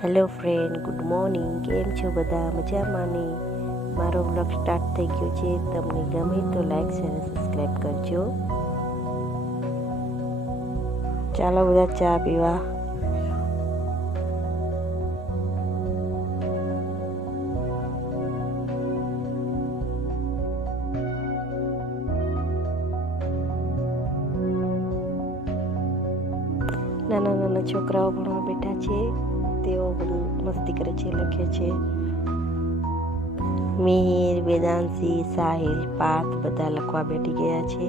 Hello friend, good morning. કેમ છો બધા? મજામાં ને? મારો વ્લોગ સ્ટાર્ટ થઈ ગયો છે. તમને ગમે તો લાઈક શેર અને સબસ્ક્રાઈબ કરજો. ચાલો બધા ચા પીવા. નાના નાના છોકરાઓ ભણવા બેઠા છે. તેઓ બધું મસ્તી કરે છે, લખે છે. મિહિર, વેદાંશી, સાહિલ, પાર્થ બધા લખવા બેઠી ગયા છે.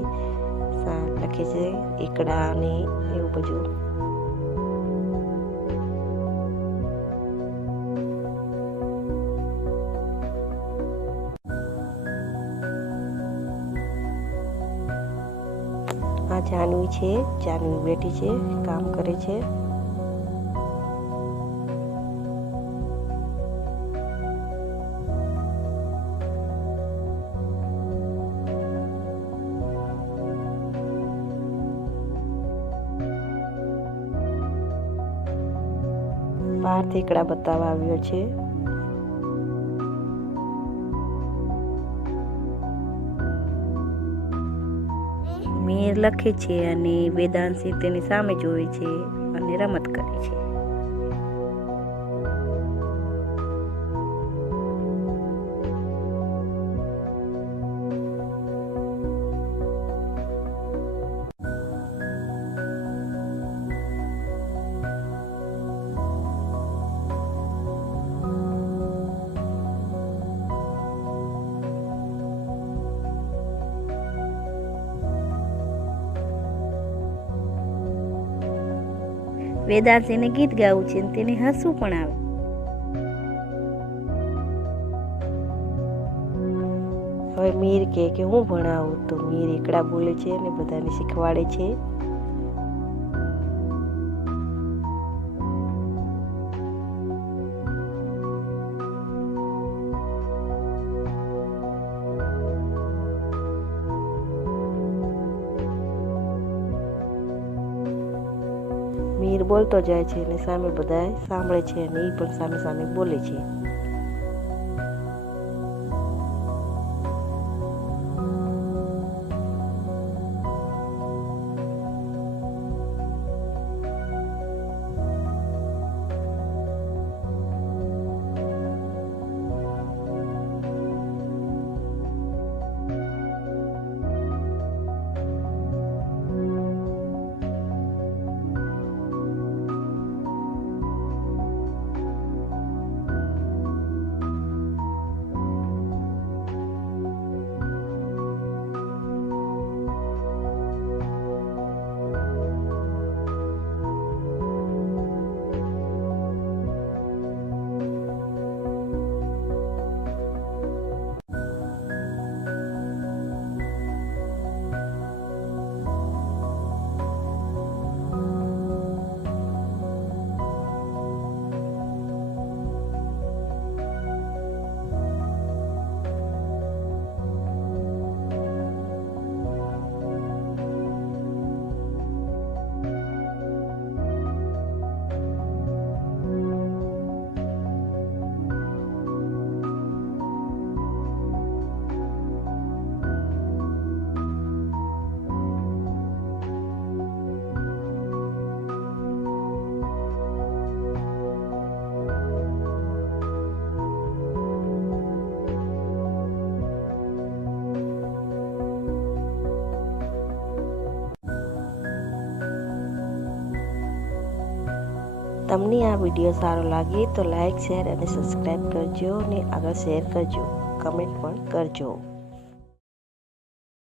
લખે છે એકડા અને એવું બધું. આ જાનવી છે. જાનવી બેઠી છે, કામ કરે છે. પાર્થ એકડા બતાવવા આવ્યો છે. મિહિર લખે છે અને વેદાંશી તેની સામે જોવે છે અને રમત કરે છે. વેદાંશીને ગીત ગાવું છે અને તેને હસવું પણ આવે. હવે મિહિર કે હું ભણાવું, તો મિહિર એકડા બોલે છે અને બધાને શીખવાડે છે. મિહિર બોલતો જાય છે અને સામે બધા સાંભળે છે અને એ પણ સામે સામે બોલે છે. તમને આ વિડીયો સારો લાગે તો લાઈક શેર અને સબસ્ક્રાઈબ કરજો અને આગળ શેર કરજો, કમેન્ટ પણ કરજો.